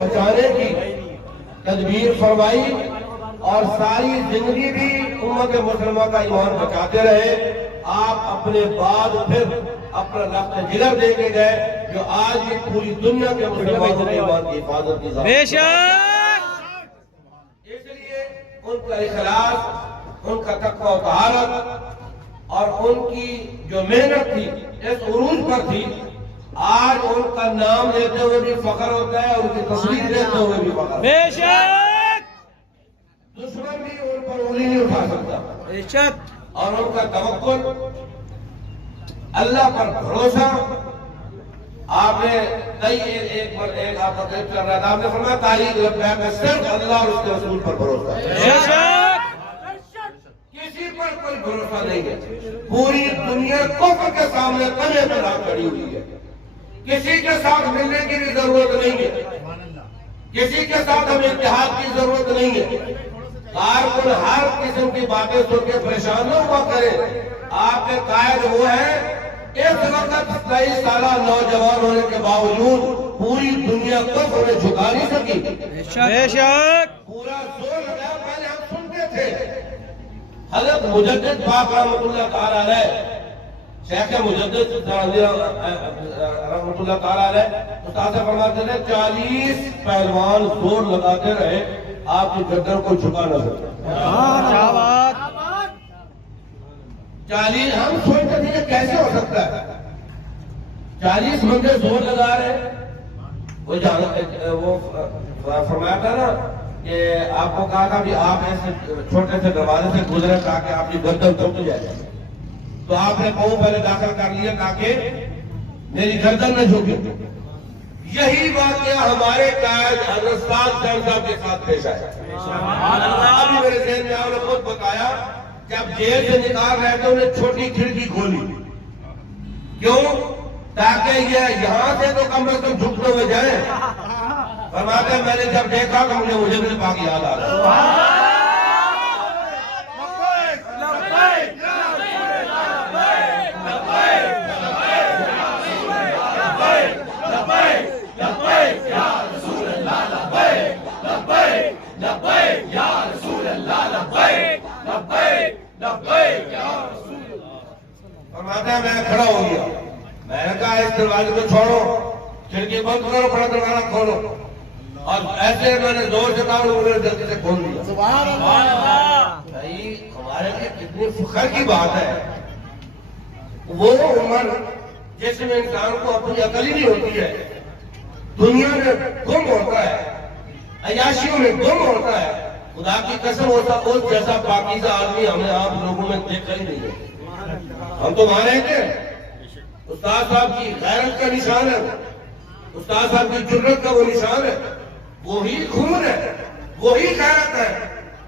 بچانے کی تدبیر فرمائی اور ساری زندگی بھی امت مسلمہ کا ایمان بچاتے رہے۔ آپ اپنے بعد پھر اپنا رفت جگر دے کے گئے جو آج یہ پوری دنیا کے مسلمانوں کے ایمان کی حفاظت کی ذمہ داری ہے۔ اس لیے ان کا اخلاص، ان کا تقوی و طہارت اور ان کی جو محنت تھی اس عروج پر تھی، آج ان کا نام لیتے ہوئے بھی فخر ہوتا ہے اور ان کی تصویر لیتے ہوئے بھی فخر ہوتا ہے۔ دشمن بھی ان پر انگلی نہیں اٹھا سکتا، اور ان کا توکل، اللہ پر بھروسہ۔ آپ نے ایک آپ کا کلپ چل رہا تھا، آپ نے فرمایا تاریخ لبیک میں صرف اللہ اور اس کے رسول پر بھروسہ ہے، کسی پر کوئی بھروسہ نہیں ہے۔ پوری دنیا کفر کے سامنے تنے پر آ کھڑی ہوئی ہے، کسی کے ساتھ ملنے کی بھی ضرورت نہیں ہے، کسی کے ساتھ ہمیں اتحاد کی ضرورت نہیں ہے۔ کارکن ہر قسم کی باتیں سن کے پریشان نہ ہوا کرے۔ آپ کے قائد وہ ہے، اس وقت 23 سالہ نوجوان ہونے کے باوجود پوری دنیا کفر انہیں جھکا نہیں سکی۔ پورا زور لگایا، پہلے ہم سنتے تھے حضرت مجدد پاک رحمت اللہ تعالیٰ علیہ، شیخ مجدد رحمت اللہ تعالیٰ علیہ استاد فرماتے تھے 40 پہلوان زور لگاتے رہے، آپ کی گردن کو جھکا نہ سکے۔ 40 ہم سوچتے تھے کہ کیسے ہو سکتا ہے، 40 بندے زور لگا رہے۔ وہ فرمایا تھا نا کہ آپ کو کہا تھا کہ آپ ایسے چھوٹے سے دروازے سے گزرے تاکہ آپ کی گردن جھک جائے، تو آپ نے پاؤں پہلے داخل کر لیا تاکہ میری گردن نہ جھکے۔ یہی واقعہ ہمارے قائد حضرت سعد صاحب کے ساتھ پیش آیا۔ ابھی میرے ذہن میں آپ نے خود بتایا کہ اب جیل سے نکال رہے تھے، انہیں چھوٹی کھڑکی کھولی، کیوں؟ تاکہ یہ یہاں سے تو کم از کم جھکتے ہوئے جائیں۔ فرماتے ہیں میں نے جب دیکھا تو مجھے مجدد پاک یاد آ رہا۔ فرماتا ہے میں کھڑا ہو گیا، میں نے کہا اس دروازے کو چھوڑو، کھڑکی بند کرو، بڑا دروازہ کھولو، اور ایسے میں نے زور سے کہا انہوں نے جلدی سے کھول دیا۔ سبحان اللہ! بھائی ہمارے لیے کتنی فخر کی بات ہے۔ وہ عمر جس میں انسان کو اپنی عقل ہی نہیں ہوتی ہے، دنیا میں گم ہوتا ہے، عیاشیوں میں گم ہوتا ہے، خدا کی قسم ہوتا اس جیسا پاکیزہ آدمی ہمیں آپ لوگوں میں دیکھا ہی نہیں ہے۔ ہم تو مانے تھے استاد صاحب کی غیرت کا نشان ہے، استاد صاحب کی جرت کا وہ نشان ہے، وہی خون ہے، وہی غیرت ہے،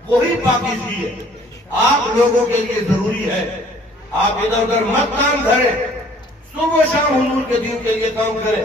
وہی پاکیزگی ہے۔ آپ لوگوں کے لیے ضروری ہے آپ ادھر ادھر مت کام کریں، صبح و شام حضور کے دین کے لیے کام کریں۔